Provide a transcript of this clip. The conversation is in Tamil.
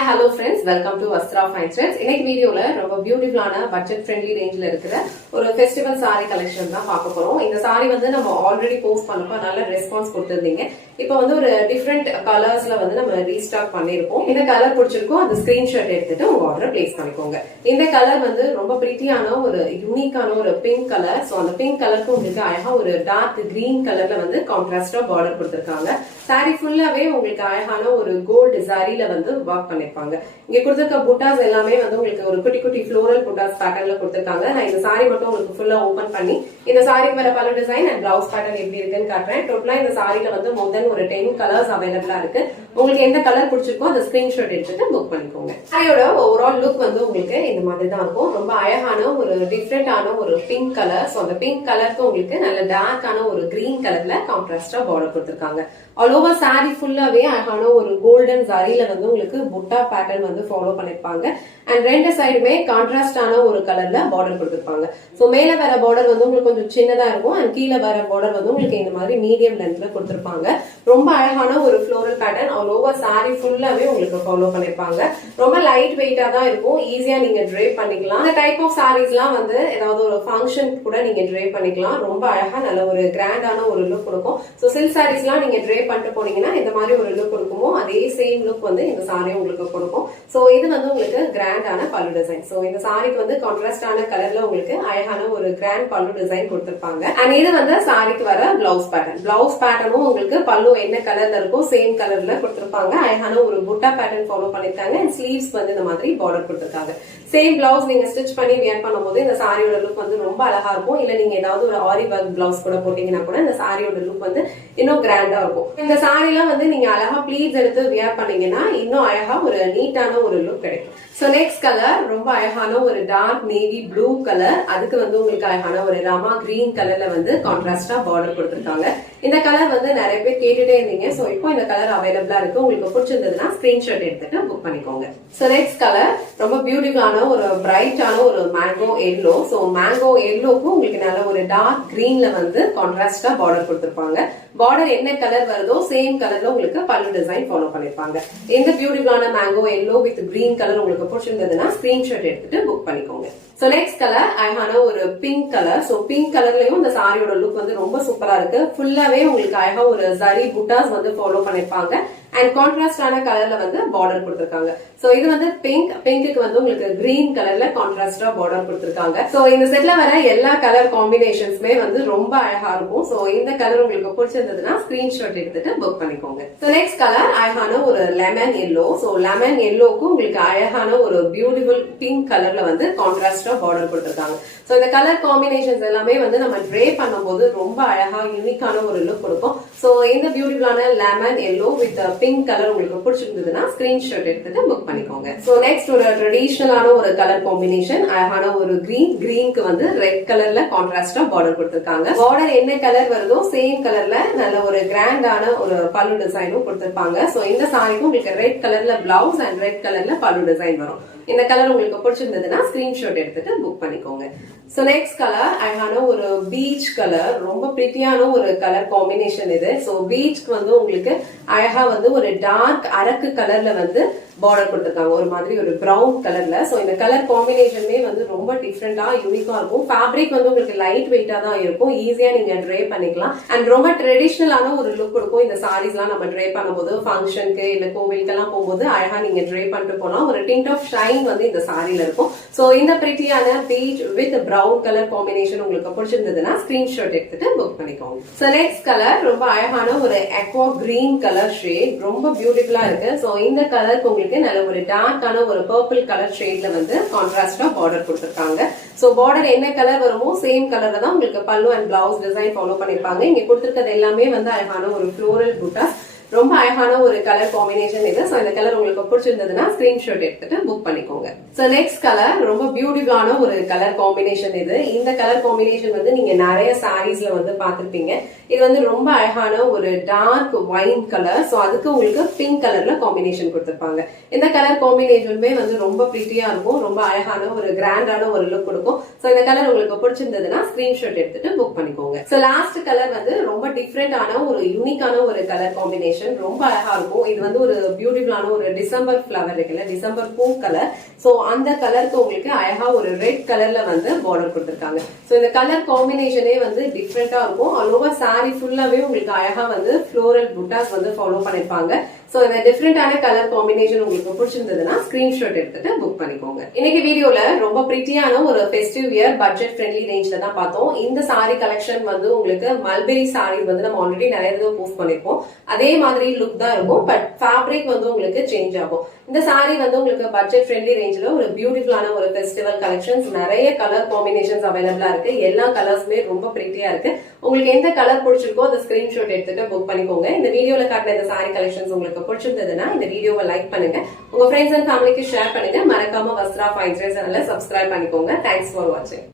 Hi, hello friends. Welcome to Vastra Fine Threads. இன்னைக்கு வீடியோல ரொம்ப பியூட்டிஃபுல்லான பட்ஜெட் ஃப்ரெண்ட்லி ரேஞ்ச்ல இருக்கிற ஒரு ஃபெஸ்டிவல் saree கலெக்ஷன் தான் பார்க்க போறோம். இந்த saree வந்து நம்ம ஆல்ரெடி போஸ்ட் பண்ணப்ப நல்ல ரெஸ்பான்ஸ் கொடுத்திருந்தீங்க. இப்போ வந்து ஒரு டிஃபரெண்ட் கலர்ஸ்ல வந்து நம்ம ரீஸ்டாக் பண்ணிருக்கோம். இந்த கலர் பிடிச்சிருக்கோ அந்த ஸ்கிரீன்ஷாட் எடுத்துட்டு உங்க ஆர்டர் பிளேஸ் பண்ணிக்கோங்க. இந்த கலர் வந்து ரொம்ப பிரிட்டியான ஒரு யூனிக்கான ஒரு பிங்க் கலர். சோ அந்த பிங்க் கலருக்கு உங்களுக்கு அழகா ஒரு டார்க் கிரீன் கலர்ல வந்து கான்ட்ராஸ்டா பார்டர் கொடுத்திருக்காங்க. saree ஃபுல்லாவே உங்களுக்கு அழகான ஒரு கோல்டு சாரியில வந்து ஒர்க் பண்ணிருப்பாங்க. இங்க கொடுத்திருக்க புட்டாஸ் எல்லாமே வந்து உங்களுக்கு ஒரு குட்டி குட்டி ஃப்ளோரல் புட்டாஸ் பேட்டர்ன்ல கொடுத்திருக்காங்க. நான் இந்த saree மட்டும் உங்களுக்கு ஃபுல்லா ஓபன் பண்ணி இந்த saree வர colour design and blouse pattern எப்படி இருக்குன்னு காட்டுறேன். டோட்டலா இந்த சாரில வந்து மோர் தென் ஒரு 10 கலர்ஸ் அவைலபிளா இருக்கு. உங்களுக்கு எந்த கலர் பிடிச்சிருக்கோ அந்த ஸ்கிரீன்ஷாட் எடுத்துட்டு புக் பண்ணிக்கோங்க. சாரியோட ஓவரால் லுக் வந்து உங்களுக்கு இந்த மாதிரி தான் இருக்கும். ரொம்ப அழகான ஒரு டிஃபரெண்டான ஒரு பிங்க் கலர். சோ அந்த பிங்க் கலருக்கு உங்களுக்கு நல்ல டார்க்கான ஒரு கிரீன் கலர்ல கான்ட்ராஸ்டா பார்டர் கொடுத்திருக்காங்க. ஆல் ஓவர் saree ஃபுல்லாவே அழகான ஒரு கோல்டன் சாரியில வந்து உங்களுக்கு புட்டா பேட்டர்ன் வந்து ஃபாலோ பண்ணிருப்பாங்க. அண்ட் ரெண்டு சைடுமே கான்ட்ராஸ்டான ஒரு கலர்ல பார்டர் கொடுத்திருப்பாங்க. சோ மேல வர பார்டர் வந்து உங்களுக்கு கொஞ்சம் சின்னதா இருக்கும் அண்ட் கீழே வர பார்டர் வந்து உங்களுக்கு இந்த மாதிரி மீடியம் லென்த்ல கொடுத்திருப்பாங்க. ரொம்ப அழகான ஒரு floral pattern all over saree ஃபுல்லாவே உங்களுக்கு ஃபாலோ பண்ணிருப்பாங்க. ரொம்ப லைட் வெயிட்டா தான் இருக்கும். ஈஸியா நீங்க ட்ரேப் பண்ணிக்கலாம். இந்த டைப் ஆஃப் சாரீஸ்லாம் வந்து ஏதாவது ஒரு ஃபங்க்ஷன் கூட நீங்க ட்ரேப் பண்ணிக்கலாம். ரொம்ப அழகா நல்ல ஒரு கிராண்டான ஒரு லுக் கொடுக்கும். சோ சில்க் சாரீஸ்லாம் நீங்க ட்ரேப் பண்ணிட்டு போனீங்கன்னா இந்த மாதிரி ஒரு லுக் கொடுக்குமோ அதே சேம் லுக் வந்து இந்த சாரியும் உங்களுக்கு கொடுக்கும். சோ இது வந்து உங்களுக்கு கிராண்டான பல்லு டிசைன். சோ இந்த சாரிக்கு வந்து கான்ட்ராஸ்டான கலர்ல உங்களுக்கு அழகான ஒரு கிராண்ட் பல்லு டிசைன் கொடுத்திருப்பாங்க. அண்ட் இது வந்து சாரிக்கு வர பிளவுஸ் பேட்டர்ன். பிளவுஸ் பேட்டர்னும் உங்களுக்கு பல்லு என்ன கலர்ல இருக்கோ சேம் கலர்ல கொடுத்திருப்பாங்க. அழகான ஒரு புட்டா பேட்டர்ன் ஃபாலோ பண்ணிருக்காங்க. அண்ட் ஸ்லீவ்ஸ் வந்து இந்த மாதிரி பார்டர் கொடுத்திருக்காங்க. சேம் பிளவுஸ் நீங்க ஸ்டிச் பண்ணி வியர் பண்ணும்போது இந்த சாரியோட லுக் வந்து ரொம்ப அழகா இருக்கும். இல்ல நீங்க ஏதாவது ஒரு ஆரி ஒர்க் பிளவுஸ் கூட போட்டீங்கன்னா கூட இந்த சாரியோட லுக் வந்து இன்னும் கிராண்டா இருக்கும். இந்த சாரிலாம் வந்து நீங்க அழகா ப்ளீட்ஸ் எடுத்து வியர் பண்ணீங்கன்னா இன்னும் அழகா ஒரு நீட்டான ஒரு லுக் கிடைக்கும். சோ நெக்ஸ்ட் கலர் ரொம்ப அழகான ஒரு டார்க் நேவி ப்ளூ கலர். அதுக்கு வந்து உங்களுக்கு அழகான ஒரு ராமா கிரீன் கலர்ல வந்து கான்ட்ராஸ்டா பார்டர் கொடுத்திருக்காங்க. இந்த கலர் வந்து நிறைய பேர் கேட்டுட்டே இருந்தீங்க. சோ இப்போ இந்த கலர் அவைலபிளா இருக்கு. உங்களுக்கு பிடிச்சிருந்ததுன்னா ஸ்கிரீன்ஷாட் எடுத்துட்டு புக் பண்ணிக்கோங்க. சோ நெக்ஸ்ட் கலர் ரொம்ப பியூட்டிஃபுல்லான ஒரு பிரைட்டான ஒரு மேங்கோ எல்லோ. சோ மேங்கோ எல்லோக்கு உங்களுக்கு நல்ல ஒரு டார்க் கிரீன்ல வந்து கான்ட்ராஸ்டா பார்டர் கொடுத்திருப்பாங்க. பார்டர் என்ன கலர் வருதோ சேம் கலர்ல உங்களுக்கு பல்லு டிசைன் ஃபாலோ பண்ணிருப்பாங்க. இந்த பியூட்டிஃபுல்லான mango yellow with green colour உங்களுக்கு பிடிச்சிருந்ததுன்னா ஸ்கிரீன்ஷாட் எடுத்துட்டு புக் பண்ணிக்கோங்க. சோ நெக்ஸ்ட் கலர் அழகான ஒரு பிங்க் கலர். சோ பிங்க் கலர்லயும் இந்த சாரியோட லுக் வந்து ரொம்ப சூப்பரா இருக்கு. ஃபுல்லாவே உங்களுக்கு அழகா ஒரு ஜரி புட்டாஸ் வந்து ஃபாலோ பண்ணிருப்பாங்க. அண்ட் கான்ட்ராஸ்டான கலர்ல வந்து பார்டர் கொடுத்திருக்காங்க. சோ இது வந்து பிங்க். பிங்க்கு வந்து உங்களுக்கு கிரீன் கலர்ல கான்ட்ராஸ்டா பார்டர் கொடுத்திருக்காங்க. சோ இந்த செட்ல வர எல்லா கலர் காம்பினேஷன்ஸ்மே வந்து ரொம்ப அழகா இருக்கும். சோ இந்த கலர் உங்களுக்கு பிடிச்சிருந்ததுன்னா ஸ்கிரீன்ஷாட் எடுத்துட்டு புக் பண்ணிக்கோங்க. சோ நெக்ஸ்ட் கலர் அழகான ஒரு லெமன் எல்லோ. சோ லெமன் எல்லோக்கு உங்களுக்கு அழகான ஒரு பியூட்டிஃபுல் பிங்க் கலர்ல வந்து கான்ட்ராஸ்டா பார்டர் கொடுத்திருக்காங்க. சோ இந்த கலர் காம்பினேஷன்ஸ் எல்லாமே வந்து நம்ம ட்ரே பண்ணும்போது ரொம்ப அழகா யூனிக்கான ஒரு லுக் கொடுக்கும். சோ இந்த பியூட்டிஃபுல்லான lemon yellow with pink colour உங்களுக்கு பிடிச்சிருந்ததுன்னா ஸ்கிரீன்ஷாட் எடுத்துட்டு புக் பண்ணிக்கோங்க. சோ நெக்ஸ்ட் ஒரு ட்ரெடிஷனலான ஒரு கலர் காம்பினேஷன் அழகான ஒரு கிரீனுக்கு வந்து ரெட் கலர்ல கான்ட்ராஸ்டா பார்டர் கொடுத்திருக்காங்க. பார்டர் என்ன கலர் வருதோ சேம் கலர்ல நல்ல ஒரு கிராண்டான ஒரு பல்லு டிசைனும் கொடுத்திருப்பாங்க. சோ இந்த சாரிக்கும் உங்களுக்கு ரெட் கலர்ல பிளவுஸ் அண்ட் ரெட் கலர்ல பல்லு டிசைன் வரும். இந்த கலர் உங்களுக்கு பிடிச்சிருந்ததுன்னா ஸ்கிரீன்ஷாட் எடுத்துட்டு புக் பண்ணிக்கோங்க. சோ நெக்ஸ்ட் கலர் அழகான ஒரு பீச் கலர். ரொம்ப பிரிட்டியான ஒரு கலர் காம்பினேஷன் இது. சோ பீச்க்கு வந்து உங்களுக்கு அழகா வந்து ஒரு டார்க் அரக்கு கலர்ல வந்து பார்டர் கொடுத்திருக்காங்க. ஒரு மாதிரி ஒரு பிரவுன் கலர்ல. சோ இந்த கலர் காம்பினேஷனே வந்து ரொம்ப டிஃப்ரெண்டா யூனிக்கா இருக்கும். ஃபேப்ரிக் வந்து உங்களுக்கு லைட் வெயிட்டா தான் இருக்கும். ஈஸியா நீங்க ட்ரே பண்ணிக்கலாம். அண்ட் ரொம்ப ட்ரெடிஷனலான ஒரு லுக் கொடுக்கும். இந்த சாரீஸ் எல்லாம் நம்ம ட்ரே பண்ணும்போது ஃபங்க்ஷனுக்கு இல்ல கோவிலுக்கு எல்லாம் போகும்போது அழகா நீங்க ட்ரே பண்ணிட்டு போனா ஒரு டிண்ட் ஆஃப் ஷைன் வந்து இந்த சாரில இருக்கும். சோ இந்த பிரிட்டியான peach with brown colour combination உங்களுக்கு பிடிச்சிருந்ததுன்னா ஸ்கிரீன்ஷாட் எடுத்துட்டு புக் பண்ணிக்கோங்க. சோ நெக்ஸ்ட் கலர் ரொம்ப அழகான ஒரு அக்வா கிரீன் கலர் ஷேட். ரொம்ப பியூட்டிஃபுல்லா இருக்கு. சோ இந்த கலருக்கு உங்களுக்கு நல்ல ஒரு டார்க்கான ஒரு பர்பிள் கலர் ஷேட்ல வந்து கான்ட்ராஸ்டா பார்டர் கொடுத்திருக்காங்க. சோ பார்டர் என்ன கலர் வருமோ சேம் கலர்ல தான் உங்களுக்கு பல்லு அண்ட் பிளவுஸ் டிசைன் ஃபாலோ பண்ணிருப்பாங்க. இங்க கொடுத்திருக்கிறது எல்லாமே வந்து அழகான ஒரு ஃப்ளோரல் புட்டாஸ். ரொம்ப அழகான ஒரு கலர் காம்பினேஷன் இது. சோ இந்த கலர் உங்களுக்கு பிடிச்சிருந்ததுன்னா ஸ்கிரீன்ஷாட் எடுத்துட்டு புக் பண்ணிக்கோங்க. சோ நெக்ஸ்ட் கலர் ரொம்ப பியூட்டிஃபுல்லான ஒரு கலர் காம்பினேஷன் இது. இந்த கலர் காம்பினேஷன் வந்து நீங்க நிறைய சாரீஸ்ல வந்து பாத்திருப்பீங்க. இது வந்து ரொம்ப அழகான ஒரு டார்க் வைன் கலர். சோ அதுக்கு உங்களுக்கு பிங்க் கலர்ல காம்பினேஷன் கொடுத்திருப்பாங்க. இந்த கலர் காம்பினேஷனுமே வந்து ரொம்ப பிரிட்டியா இருக்கும். ரொம்ப அழகான ஒரு கிராண்டான ஒரு லுக் கொடுக்கும். சோ இந்த கலர் உங்களுக்கு பிடிச்சிருந்ததுன்னா ஸ்கிரீன்ஷாட் எடுத்துட்டு புக் பண்ணிக்கோங்க. சோ லாஸ்ட் கலர் வந்து ரொம்ப டிஃப்ரெண்டான ஒரு யூனிக்கான ஒரு கலர் காம்பினேஷன். காம்பினேஷன் ரொம்ப அழகா இருக்கும். இது வந்து ஒரு பியூட்டிஃபுல்லான ஒரு டிசம்பர் ஃபிளவர் இருக்குல்ல, டிசம்பர் பூ கலர். சோ அந்த கலருக்கு உங்களுக்கு அழகா ஒரு ரெட் கலர்ல வந்து பார்டர் கொடுத்திருக்காங்க. சோ இந்த கலர் காம்பினேஷனே வந்து டிஃப்ரெண்டா இருக்கும். ஆல் ஓவர் சாரி ஃபுல்லாவே உங்களுக்கு அழகா வந்து ஃப்ளோரல் புட்டாஸ் வந்து ஃபாலோ பண்ணிருப்பாங்க. சோ இந்த டிஃப்ரெண்டான கலர் காம்பினேஷன் உங்களுக்கு பிடிச்சிருந்ததுன்னா ஸ்கிரீன்ஷாட் எடுத்துட்டு புக் பண்ணிக்கோங்க. இன்னைக்கு வீடியோல ரொம்ப பிரிட்டியான ஒரு ஃபெஸ்டிவ் இயர் பட்ஜெட் ஃப்ரெண்ட்லி ரேஞ்ச்ல தான் பார்த்தோம். இந்த சாரி கலெக்ஷன் வந்து உங்களுக்கு மல்பெரி சாரீஸ் வந்து நம்ம ஆல்ரெடி நிறைய தடவை போஸ்ட் பண்ணிருப்போம். அதே மாதிரி லுக் தான் இருக்கும், பட் ஃபேப்ரிக் வந்து உங்களுக்கு சேஞ்ச் ஆகும். இந்த சாரி வந்து உங்களுக்கு பட்ஜெட் ஃப்ரெண்ட்லி ரேஞ்ச்ல ஒரு பியூட்டிஃபுல்லான ஒரு ஃபெஸ்டிவல் கலெக்ஷன்ஸ், நிறைய கலர் காம்பினேஷன்ஸ் அவைலபிளா இருக்கு. எல்லா கலர்ஸுமே ரொம்ப பிரிட்டியா இருக்கு. உங்களுக்கு எந்த கலர் பிடிச்சிருக்கோ அந்த ஸ்கிரீன்ஷாட் எடுத்துட்டு புக் பண்ணிக்கோங்க. இந்த வீடியோல காட்டுற இந்த சாரி கலெக்ஷன்ஸ் உங்களுக்கு பிடிச்சிருந்ததுன்னா இந்த வீடியோவை லைக் பண்ணுங்க, உங்க ஃப்ரெண்ட்ஸ் அண்ட் ஃபேமிலிக்கு ஷேர் பண்ணுங்க. மறக்காம வஸ்த்ரா ஃபைன் ட்ரெண்ட்ஸ் சேனலை சப்ஸ்கிரைப் பண்ணிக்கோங்க. தேங்க்ஸ் ஃபார் வாட்சிங்.